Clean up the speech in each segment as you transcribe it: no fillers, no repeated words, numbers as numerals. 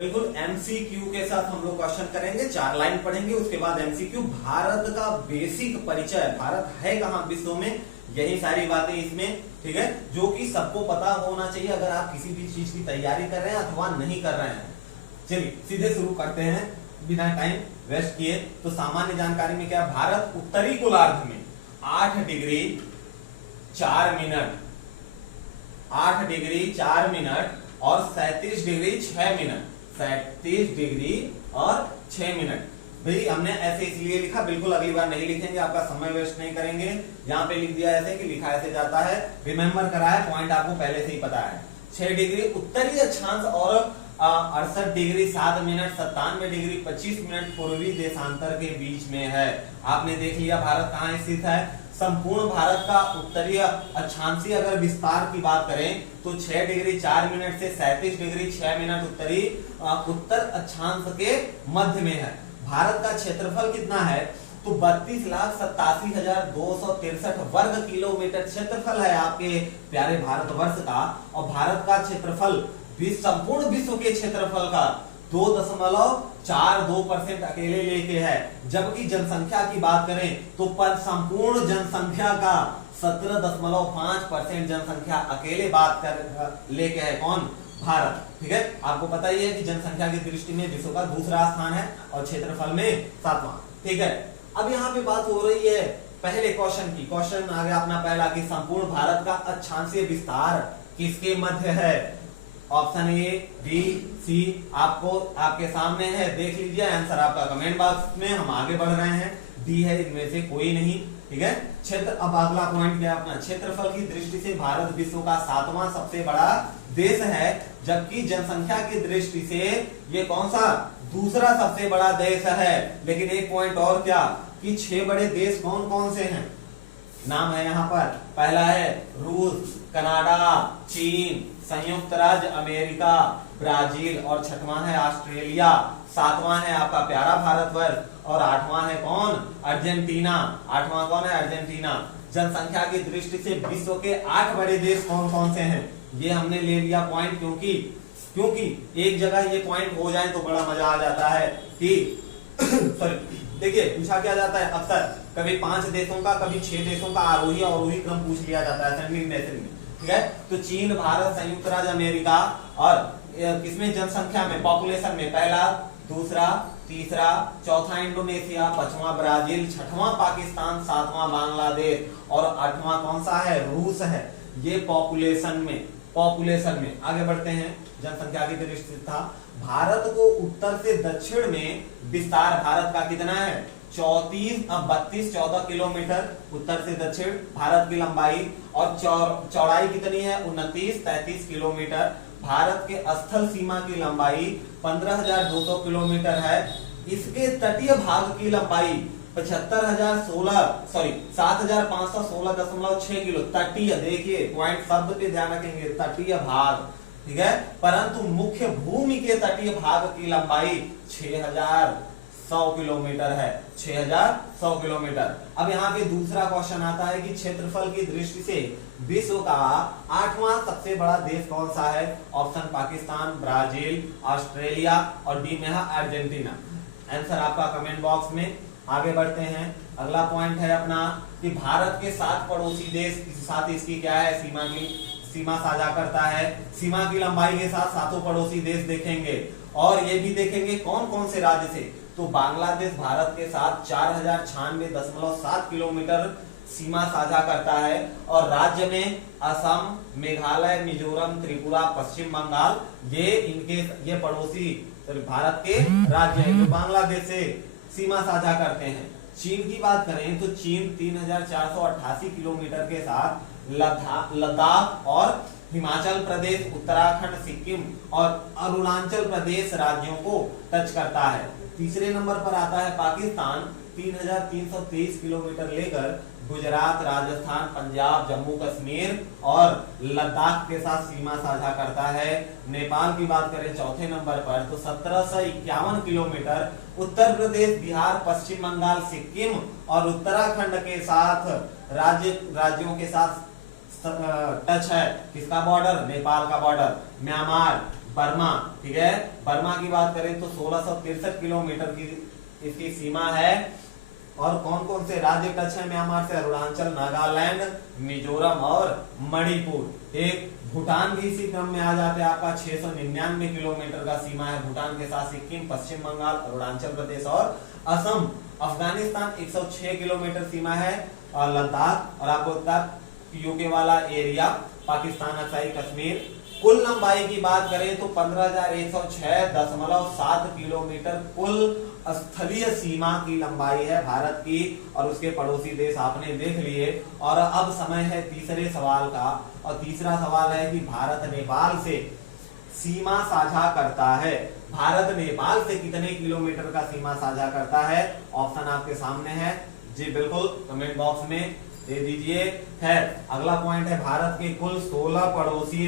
बिल्कुल एमसीक्यू के साथ हम लोग क्वेश्चन करेंगे, 4 लाइन पढ़ेंगे, उसके बाद एमसीक्यू। भारत का बेसिक परिचय, भारत है कहां विश्व में, यही सारी बातें इसमें, ठीक है, जो कि सबको पता होना चाहिए अगर आप किसी भी चीज की तैयारी कर रहे हैं अथवा नहीं कर रहे हैं। चलिए सीधे शुरू करते हैं बिना टाइम वेस्ट किए। तो सामान्य जानकारी में क्या, भारत उत्तरी गोलार्ध में 8 डिग्री 4 मिनट 8 डिग्री 4 मिनट और 37 डिग्री 6 मिनट 37 डिग्री और 6 मिनट। भाई हमने ऐसे इसलिए लिखा, बिल्कुल अगली बार नहीं लिखेंगे, आपका समय वेस्ट नहीं करेंगे। यहाँ पे लिख दिया ऐसे कि लिखा ऐसे जाता है, रिमेंबर करा है, पॉइंट आपको पहले से ही पता है। 6 डिग्री उत्तरी अक्षांश और 68 डिग्री 7 मिनट 97 डिग्री 25 मिनट पूर्वी देशांतर के बीच में है। आपने देख लिया भारत कहाँ स्थित है। संपूर्ण भारत का उत्तरीय अक्षांशीय अगर विस्तार की बात करें तो 6 डिग्री 4 मिनट से 37 डिग्री 6 मिनट उत्तरी उत्तर अक्षांश के मध्य में है। भारत का क्षेत्रफल कितना है, तो 32,87,263 वर्ग किलोमीटर क्षेत्रफल है आपके प्यारे भारतवर्ष का। और भारत का क्षेत्रफल संपूर्ण विश्व के क्षेत्रफल का 2.42% अकेले लेके है। जबकि जनसंख्या की बात करें तो संपूर्ण जनसंख्या का 17.5% जनसंख्या अकेले बात कर लेके है। कौन, भारत, ठीक है। आपको पता ही है कि जनसंख्या की दृष्टि में विश्व का दूसरा स्थान है और क्षेत्रफल में 7वां, ठीक है। अब यहाँ पे बात हो रही है पहले क्वेश्चन की। क्वेश्चन आ गया अपना पहला कि संपूर्ण भारत का अक्षांशीय विस्तार किसके मध्य है। ऑप्शन ए, बी, सी आपको आपके सामने है, देख लीजिए आंसर आपका कमेंट बॉक्स में। हम आगे बढ़ रहे हैं, डी है इनमें से कोई नहीं, ठीक है। क्षेत्र, अब अगला पॉइंट क्या है अपना, क्षेत्रफल की दृष्टि से भारत विश्व का 7वां सबसे बड़ा देश है। जबकि जनसंख्या की दृष्टि से ये कौन सा, दूसरा सबसे बड़ा देश है। लेकिन एक पॉइंट और क्या, कि 6 बड़े देश कौन कौन से हैं, नाम है यहाँ पर। पहला है रूस, कनाडा, चीन, संयुक्त राज्य अमेरिका, ब्राजील और 6वां है ऑस्ट्रेलिया। 7वां है आपका प्यारा भारतवर्ष और 8वां है कौन, अर्जेंटीना। 8वां कौन है, अर्जेंटीना। जनसंख्या की दृष्टि से विश्व के 8 बड़े देश कौन कौन से हैं, ये हमने ले लिया पॉइंट, क्योंकि एक जगह ये पॉइंट हो जाए तो बड़ा मजा आ जाता है कि सॉरी देखिए पूछा क्या जाता है अक्सर, कभी 5 देशों का कभी 6 देशों का आरोही अवरोही क्रम पूछ लिया जाता है असेंडिंग डिसेंडिंग में, ठीक है। तो चीन, भारत, संयुक्त राज्य अमेरिका और किसमें जनसंख्या में, पॉपुलेशन में पहला, दूसरा, तीसरा, चौथा इंडोनेशिया, 5वां ब्राजील, 6वां पाकिस्तान, 7वां बांग्लादेश और 8वां कौन सा है, रूस है। ये पॉपुलेशन में आगे बढ़ते हैं। जनसंख्या की दृष्टि था भारत को उत्तर से दक्षिण में विस्तार भारत का कितना है, 14 किलोमीटर उत्तर से दक्षिण भारत की लंबाई। और चौड़ाई कितनी है, 29-33 किलोमीटर। भारत के स्थल सीमा की लंबाई 15,200 किलोमीटर है। इसके तटीय भाग की लंबाई 7,516.6 किलो। तटीय, देखिए पॉइंट शब्द पे ध्यान रखेंगे, तटीय भाग, ठीक है। परंतु मुख्य भूमि के तटीय भाग की लंबाई 6,100 किलोमीटर है, 6,100 किलोमीटर। अब यहाँ पे दूसरा क्वेश्चन आता है कि क्षेत्रफल की दृष्टि से विश्व का 8वां सबसे बड़ा देश कौन सा है। ऑप्शन पाकिस्तान, ब्राजील, ऑस्ट्रेलिया और डी में है अर्जेंटीना। आंसर आपका कमेंट बॉक्स में। आगे बढ़ते हैं, अगला पॉइंट है अपना कि भारत के 7 पड़ोसी देश साथ इसकी क्या है, सीमा साझा करता है। सीमा की लंबाई के साथ 7 पड़ोसी देश देखेंगे और ये भी देखेंगे कौन कौन से राज्य से। तो बांग्लादेश भारत के साथ 4,096.7 किलोमीटर सीमा साझा करता है। और राज्य में असम, मेघालय, मिजोरम, त्रिपुरा, पश्चिम बंगाल, ये पड़ोसी भारत के राज्य हैं जो बांग्लादेश से सीमा साझा करते हैं। चीन की बात करें तो चीन 3,488 किलोमीटर के साथ लद्दाख और हिमाचल प्रदेश, उत्तराखंड, सिक्किम और अरुणाचल प्रदेश राज्यों को टच करता है। तीसरे नंबर पर आता है पाकिस्तान, 3,323 किलोमीटर लेकर गुजरात, राजस्थान, पंजाब, जम्मू कश्मीर और लद्दाख के साथ सीमा साझा करता है। नेपाल की बात करें चौथे नंबर पर तो 1751 किलोमीटर उत्तर प्रदेश, बिहार, पश्चिम बंगाल, सिक्किम और उत्तराखंड के साथ राज्यों के साथ टच है। किसका बॉर्डर, नेपाल का बॉर्डर। म्यांमार बर्मा, ठीक है। बर्मा की बात करें तो 1663 किलोमीटर की इसकी सीमा है। और कौन कौन से राज्य टच है म्यांमार से? अरुणाचल, नागालैंड, मिजोरम और मणिपुर। एक भूटान भी इसी क्रम में आ जाते हैं आपका, 699 किलोमीटर का सीमा है भूटान के साथ। सिक्किम, पश्चिम बंगाल, अरुणाचल प्रदेश और असम। अफगानिस्तान 106 किलोमीटर सीमा है। और लद्दाख, और आपको यूके वाला एरिया, पाकिस्तान, अक्साई कश्मीर। कुल लंबाई की बात करें तो 15,106.7 किलोमीटर कुल स्थलीय सीमा की लंबाई है भारत की। और उसके पड़ोसी देश आपने देख लिए। और अब समय है तीसरे सवाल का। और तीसरा सवाल है कि भारत नेपाल से सीमा साझा करता है। भारत नेपाल से कितने किलोमीटर का सीमा साझा करता है? ऑप्शन आपके सामने है जी, बिल्कुल कमेंट बॉक्स में दे दीजिए। है अगला पॉइंट है, भारत के कुल 16 पड़ोसी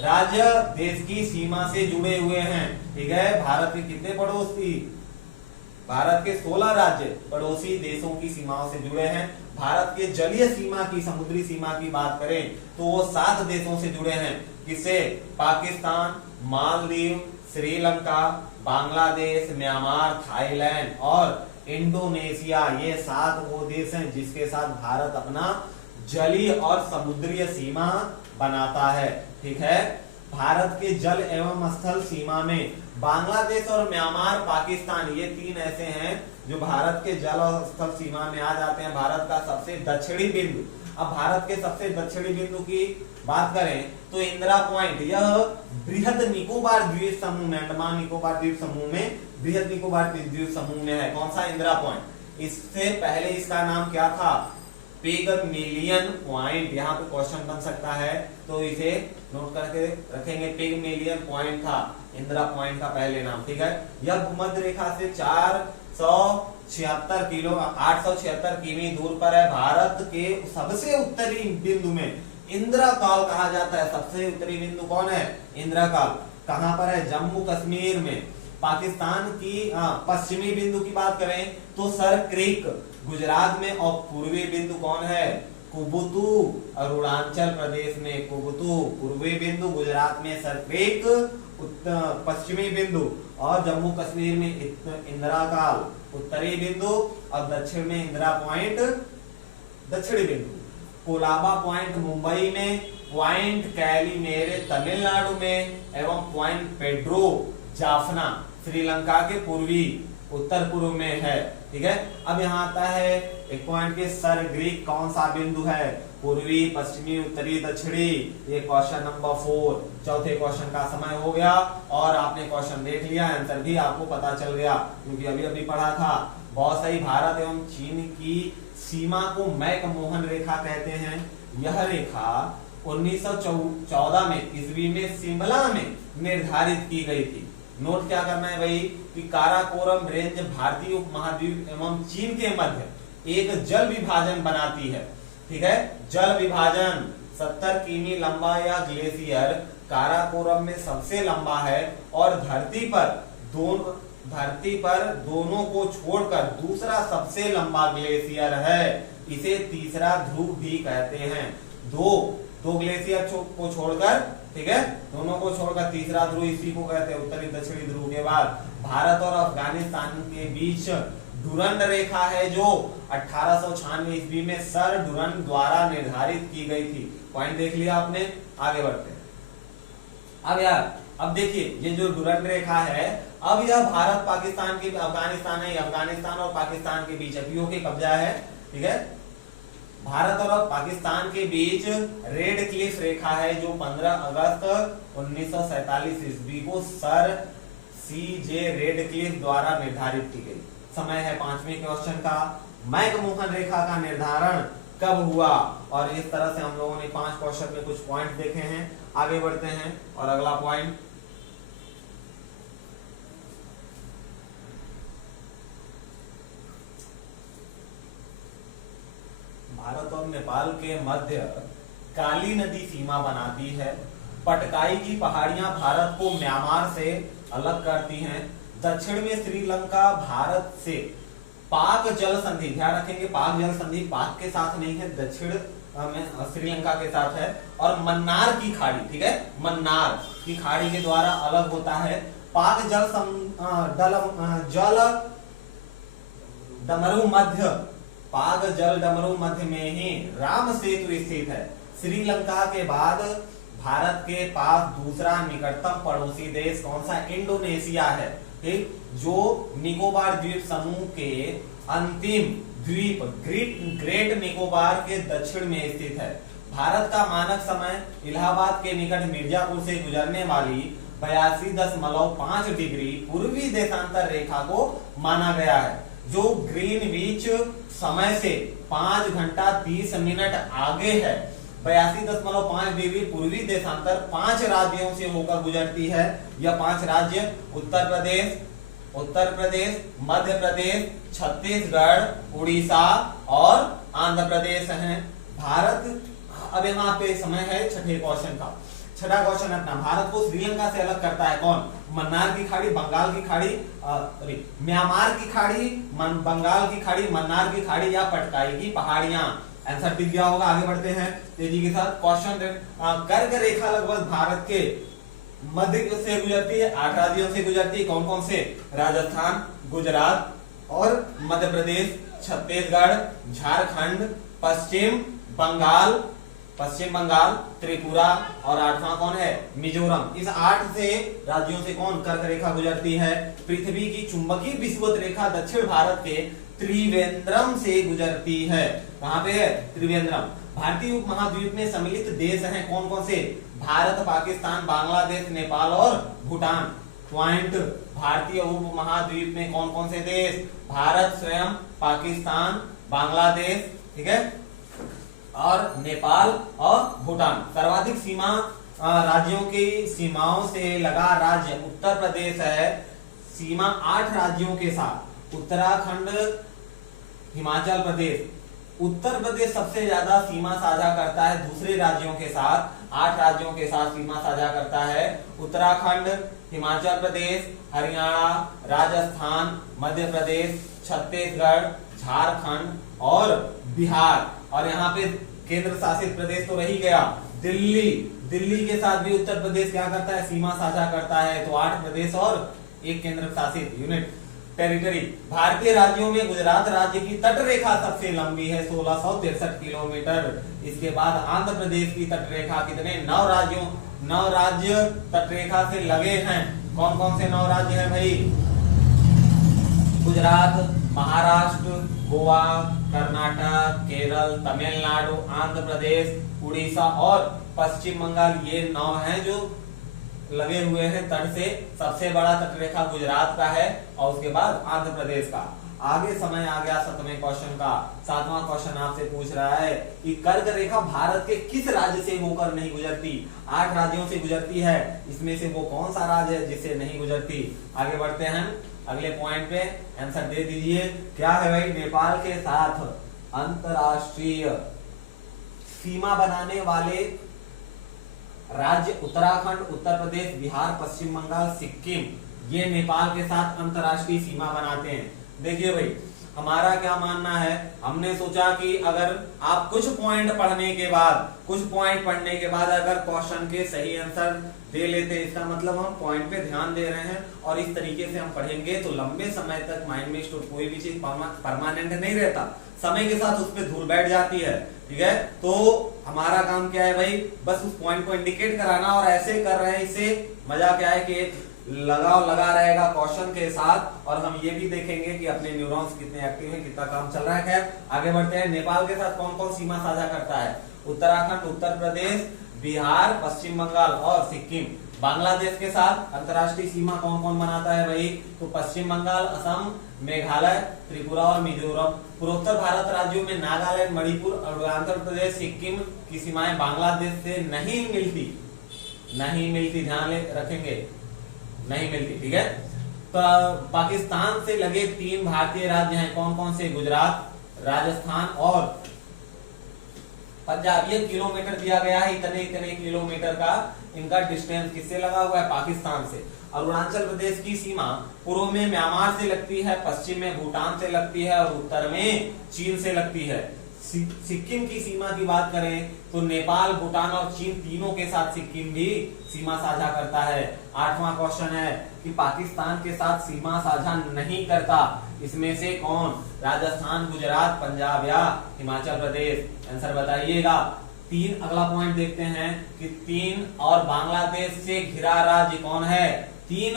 राज्य देश की सीमा से जुड़े हुए हैं। ठीक है, भारत के कितने पड़ोसी? भारत के 16 राज्य पड़ोसी देशों की सीमाओं से जुड़े हैं। भारत के जलीय सीमा की, समुद्री सीमा की बात करें तो वो 7 देशों से जुड़े हैं। किससे? पाकिस्तान, मालदीव, श्रीलंका, बांग्लादेश, म्यांमार, थाईलैंड और इंडोनेशिया। ये 7 वो देश हैं जिसके साथ भारत अपना जलीय और समुद्रीय सीमा बनाता है। ठीक है, भारत के जल एवं स्थल सीमा में बांग्लादेश और म्यांमार, पाकिस्तान, ये 3 ऐसे हैं जो भारत के जल और स्थल सीमा में आ जाते हैं। भारत का सबसे दक्षिणी बिंदु, अब भारत के सबसे दक्षिणी बिंदु की बात करें तो इंदिरा पॉइंट, यह बृहद निकोबार द्वीप समूह में, अंडमान निकोबार द्वीप समूह में, बृहद निकोबार द्वीप समूह में है। कौन सा? इंदिरा पॉइंट। इससे पहले इसका नाम क्या था? Pygmalion point. यहाँ पे क्वेश्चन बन सकता है तो इसे नोट करके रखेंगे। पिगमेलियन पॉइंट था इंदिरा पॉइंट का पहले नाम। ठीक है, यह भूमध्य रेखा से 876 किमी दूर पर है। भारत के सबसे उत्तरी बिंदु में इंदिरा काल कहा जाता है। सबसे उत्तरी बिंदु कौन है? इंदिरा काल। कहां पर है? जम्मू कश्मीर में। पाकिस्तान की पश्चिमी बिंदु की बात करें तो सर क्रीक गुजरात में। और पूर्वी बिंदु कौन है? कुबुतु अरुणाचल प्रदेश में। कुबुतु पूर्वी बिंदु, गुजरात में सर क्रीक पश्चिमी बिंदु, और जम्मू कश्मीर में इंदिरा काल उत्तरी बिंदु, और दक्षिण में इंदिरा पॉइंट दक्षिणी बिंदु। कोलाबा पॉइंट मुंबई में, पॉइंट कैलीमेरे तमिलनाडु में, एवं पॉइंट पेड्रो जाफना श्रीलंका के पूर्वी उत्तर पूर्व में है। ठीक है, अब यहाँ आता है एक पॉइंट के सर ग्रीक कौन सा बिंदु है? पूर्वी, पश्चिमी, उत्तरी, दक्षिणी। ये क्वेश्चन नंबर 4, चौथे क्वेश्चन का समय हो गया और आपने क्वेश्चन देख लिया, आंसर भी आपको पता चल गया क्योंकि अभी अभी पढ़ा था। बहुत सही। भारत एवं चीन की सीमा को मैकमोहन रेखा कहते हैं। यह रेखा 1914 में ईस्वी में शिमला में निर्धारित की गई थी। नोट क्या करना है भाई कि काराकोरम रेंज भारतीय उपमहाद्वीप एवं चीन के मध्य एक जल विभाजन बनाती है। ठीक है, जल विभाजन 70 किमी लंबा यह ग्लेशियर काराकोरम में सबसे लंबा है और धरती पर दोनों को छोड़कर दूसरा सबसे लंबा ग्लेशियर है। इसे तीसरा ध्रुव भी कहते हैं। दो ग्लेशियर को छोड़कर, ठीक है, दोनों को छोड़कर तीसरा ध्रुव इसी को कहते हैं। उत्तरी दक्षिणी ध्रुव के बाद भारत और अफगानिस्तान के बीच डुरंड रेखा है जो 1896 ईस्वी में सर डुरंड द्वारा निर्धारित की गई थी। पॉइंट देख लिया आपने, आगे बढ़ते हैं। अब देखिए ये जो डुरंड रेखा है, अब यह भारत पाकिस्तान की, अफगानिस्तान है, अफगानिस्तान और पाकिस्तान के बीच पीओके कब्जा है। ठीक है, भारत और पाकिस्तान के बीच रेड क्लिफ रेखा है जो 15 अगस्त 1947 ईस्वी को सर सीजे रेड क्लिफ द्वारा निर्धारित की गई। समय है 5वें क्वेश्चन का, मैकमोहन रेखा का निर्धारण कब हुआ? और इस तरह से हम लोगों ने 5 क्वेश्चन में कुछ पॉइंट देखे हैं। आगे बढ़ते हैं और अगला पॉइंट, भारत और नेपाल के मध्य काली नदी सीमा बनाती है। पटकाई की पहाड़ियां भारत को म्यांमार से अलग करती हैं। दक्षिण में श्रीलंका भारत से पाक जल संधि, ध्यान रखेंगे पाक जल संधि पाक के साथ नहीं है, दक्षिण श्रीलंका के साथ है। और मन्नार की खाड़ी, ठीक है, मन्नार की खाड़ी के द्वारा अलग होता है। पाक जल डमरू मध्य, पाक जल डमरू मध्य में ही राम सेतु स्थित है। श्रीलंका के बाद भारत के पास दूसरा निकटतम पड़ोसी देश कौन सा? इंडोनेशिया है, ठीक, जो निकोबार द्वीप समूह के अंतिम द्वीप ग्रेट निकोबार के दक्षिण में स्थित है। भारत का मानक समय इलाहाबाद के निकट मिर्जापुर से गुजरने वाली 82.5 डिग्री पूर्वी देशांतर रेखा को माना गया है, जो ग्रीनविच समय से 5 घंटा 30 मिनट आगे है। 82.5 डिग्री पूर्वी देशांतर 5 राज्यों से होकर गुजरती है। यह 5 राज्य उत्तर प्रदेश, मध्य प्रदेश, छत्तीसगढ़, उड़ीसा और आंध्र प्रदेश हैं। भारत, अब यहाँ पे समय है छठे क्वेश्चन का। छठा क्वेश्चन अपना, भारत को श्रीलंका से अलग करता है कौन? मन्नार की खाड़ी, बंगाल की खाड़ी, म्यांमार की खाड़ी, बंगाल की खाड़ी, मन्नार की खाड़ी या पटकाई की पहाड़ियां। आंसर दिख गया होगा। आगे बढ़ते हैं तेजी के साथ। क्वेश्चन, कर्क रेखा लगभग भारत के मध्य से गुजरती है, 8 राज्यों से गुजरती है। कौन कौन से? राजस्थान, गुजरात और मध्य प्रदेश, छत्तीसगढ़, झारखंड, पश्चिम बंगाल, त्रिपुरा और 8वां कौन है? मिजोरम। इस 8 से राज्यों से कौन कर्क रेखा गुजरती है? पृथ्वी की चुंबकीय विषुवत रेखा दक्षिण भारत के त्रिवेंद्रम से गुजरती है। कहां पे है? त्रिवेंद्रम। भारतीय उपमहाद्वीप में सम्मिलित देश हैं कौन कौन से? भारत, पाकिस्तान, बांग्लादेश, नेपाल और भूटान। पॉइंट, भारतीय उपमहाद्वीप में कौन कौन से देश? भारत स्वयं, पाकिस्तान, बांग्लादेश, ठीक है, और नेपाल और भूटान। सर्वाधिक सीमा राज्यों की सीमाओं से लगा राज्य उत्तर प्रदेश है, सीमा 8 राज्यों के साथ। उत्तराखंड, हिमाचल प्रदेश, उत्तर प्रदेश सबसे ज्यादा सीमा साझा करता है दूसरे राज्यों के साथ, 8 राज्यों के साथ सीमा साझा करता है। उत्तराखंड, हिमाचल प्रदेश, हरियाणा, राजस्थान, मध्य प्रदेश, छत्तीसगढ़, झारखंड और बिहार। और यहाँ पे केंद्र शासित प्रदेश तो रही गया दिल्ली के साथ भी उत्तर प्रदेश क्या करता है? सीमा साझा करता है। तो 8 प्रदेश और एक केंद्र शासित यूनिट टेरिटरी। भारतीय राज्यों में गुजरात राज्य की तट रेखा सबसे लंबी है, 1663 किलोमीटर। इसके बाद आंध्र प्रदेश की तट रेखा कितने? 9 राज्य तट रेखा से लगे हैं। कौन कौन से 9 राज्य हैं भाई? गुजरात, महाराष्ट्र, गोवा, कर्नाटक, केरल, तमिलनाडु, आंध्र प्रदेश, उड़ीसा और पश्चिम बंगाल। ये 9 हैं जो लगे हुए हैं तट से। सबसे बड़ा तट रेखा गुजरात का है और उसके बाद आंध्र प्रदेश का। आगे समय आ गया 7वें क्वेश्चन का। 7वां क्वेश्चन आपसे पूछ रहा है कि कर्क रेखा भारत के किस राज्य से होकर नहीं गुजरती? 8 राज्यों से गुजरती है, इसमें से वो कौन सा राज्य है जिससे नहीं गुजरती? आगे बढ़ते हैं अगले पॉइंट पे, आंसर दे दीजिए। क्या है भाई? नेपाल के साथ अंतरराष्ट्रीय सीमा बनाने वाले राज्य उत्तराखंड, उत्तर प्रदेश, बिहार, पश्चिम बंगाल, सिक्किम। ये नेपाल के साथ अंतरराष्ट्रीय सीमा बनाते हैं। देखिए भाई, हमारा क्या मानना है, हमने सोचा कि अगर आप कुछ पॉइंट पढ़ने के बाद अगर क्वेश्चन के सही आंसर दे लेते, इसका मतलब हम पॉइंट पे ध्यान दे रहे हैं और इस तरीके से हम पढ़ेंगे तो लंबे समय तक माइंड में स्टोर, कोई भी चीज परमानेंट नहीं रहता, समय के साथ उस पर धूल बैठ जाती है। ठीक है, तो हमारा काम क्या है भाई? बस उस पॉइंट को इंडिकेट कराना और ऐसे कर रहे हैं। इससे मजा क्या है कि लगाव लगा रहेगा क्वेश्चन के साथ और हम ये भी देखेंगे कि अपने न्यूरॉन्स कितने एक्टिव हैं, कितना काम चल रहा है। खैर आगे बढ़ते हैं। नेपाल के साथ कौन कौन सीमा साझा करता है? उत्तराखंड, उत्तर प्रदेश, बिहार, पश्चिम बंगाल और सिक्किम। बांग्लादेश के साथ अंतरराष्ट्रीय सीमा कौन कौन बनाता है भाई? तो पश्चिम बंगाल, असम, मेघालय, त्रिपुरा और मिजोरम। पूर्वोत्तर भारत राज्यों में नागालैंड, मणिपुर, अरुणाचल प्रदेश, सिक्किम की सीमाएं बांग्लादेश से नहीं मिलती, ध्यान रखेंगे, नहीं मिलती। ठीक है, तो पाकिस्तान से लगे 3 भारतीय राज्य हैं, कौन कौन से? गुजरात, राजस्थान और पंजाब। ये किलोमीटर दिया गया है, इतने किलोमीटर का इनका डिस्टेंस किससे लगा हुआ है? पाकिस्तान से। अरुणाचल प्रदेश की सीमा पूर्व में म्यांमार से लगती है, पश्चिम में भूटान से लगती है और उत्तर में चीन से लगती है। सिक्किम की सीमा की बात करें तो नेपाल, भूटान और चीन तीनों के साथ सिक्किम भी सीमा साझा करता है। 8वां क्वेश्चन है कि पाकिस्तान के साथ सीमा साझा नहीं करता, इसमें से कौन? राजस्थान, गुजरात, पंजाब या हिमाचल प्रदेश? आंसर बताइएगा। अगला पॉइंट देखते हैं कि 3 और बांग्लादेश से घिरा राज्य कौन है? तीन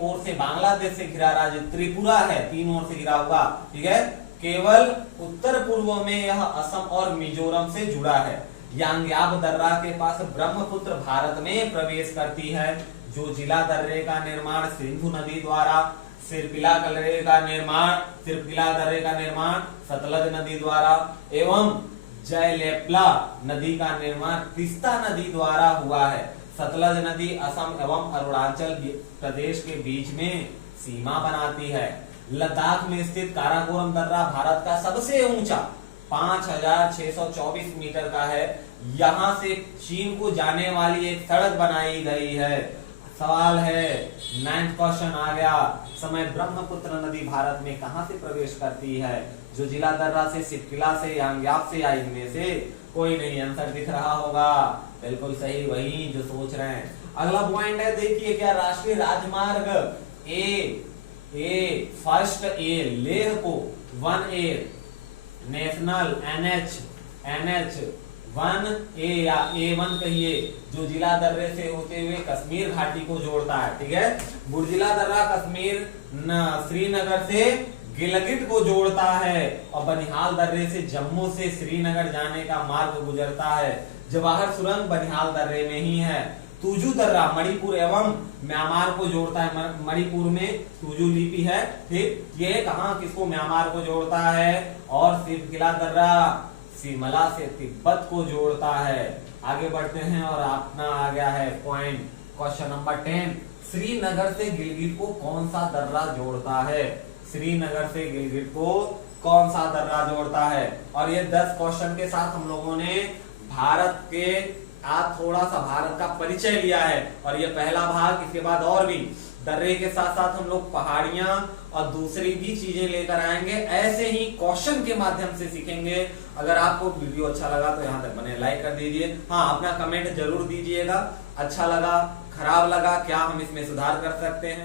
ओर से बांग्लादेश से घिरा राज्य त्रिपुरा है, 3 ओर से घिरा हुआ। ठीक है, केवल उत्तर पूर्व में यह असम और मिजोरम से जुड़ा है। यांग्याब दर्रा के पास ब्रह्मपुत्र भारत में प्रवेश करती है। जो जिला दर्रे का निर्माण सिंधु नदी द्वारा, सिरपिला दर्रे का निर्माण सतलज नदी द्वारा एवं जयलेपला नदी का निर्माण तीस्ता नदी द्वारा हुआ है। सतलज नदी असम एवं अरुणाचल प्रदेश के बीच में सीमा बनाती है। लद्दाख में स्थित काराकोरम दर्रा भारत का सबसे ऊंचा 5624 मीटर का है। यहाँ से चीन को जाने वाली एक सड़क बनाई गई है। सवाल है 9th क्वेश्चन आ गया, समय ब्रह्मपुत्र नदी भारत में कहां से प्रवेश करती है? जो जिला दर्रा से, सिरकिला से, यांग्याब से या इनमें से कोई नहीं। आंसर दिख रहा होगा, बिल्कुल सही, वही जो सोच रहे हैं। अगला पॉइंट है, देखिए क्या राष्ट्रीय राजमार्ग फर्स्ट ए लेह को 1A नेशनल NH 1A या A1 कहिए, जो जिला दर्रे से होते हुए कश्मीर घाटी को जोड़ता है। ठीक है, बुर्जिला दर्रा कश्मीर श्रीनगर से गिलगिट को जोड़ता है और बनिहाल दर्रे से जम्मू से श्रीनगर जाने का मार्ग गुजरता है। जवाहर सुरंग बनिहाल दर्रे में ही है। तुजू दर्रा मणिपुर एवं म्यांमार को जोड़ता है। मणिपुर में तुजू लिपि है। ठीक, ये कहां किसको? म्यांमार को जोड़ता है। और सिरकिला दर्रा शिमला से तिब्बत को जोड़ता है। आगे बढ़ते हैं और अपना आ गया है पॉइंट क्वेश्चन नंबर 10। श्रीनगर से गिलगिट को कौन सा दर्रा जोड़ता है? श्रीनगर से गिलगिट को कौन सा दर्रा जोड़ता है? और ये 10 क्वेश्चन के साथ हम लोगों ने भारत के आज थोड़ा सा भारत का परिचय लिया है। और ये पहला भाग, इसके बाद और भी दर्रे के साथ साथ हम लोग पहाड़ियां और दूसरी भी चीजें लेकर आएंगे। ऐसे ही क्वेश्चन के माध्यम से सीखेंगे। अगर आपको वीडियो अच्छा लगा तो यहाँ तक बने लाइक कर दीजिए। हाँ, अपना कमेंट जरूर दीजिएगा, अच्छा लगा, खराब लगा, क्या हम इसमें सुधार कर सकते हैं।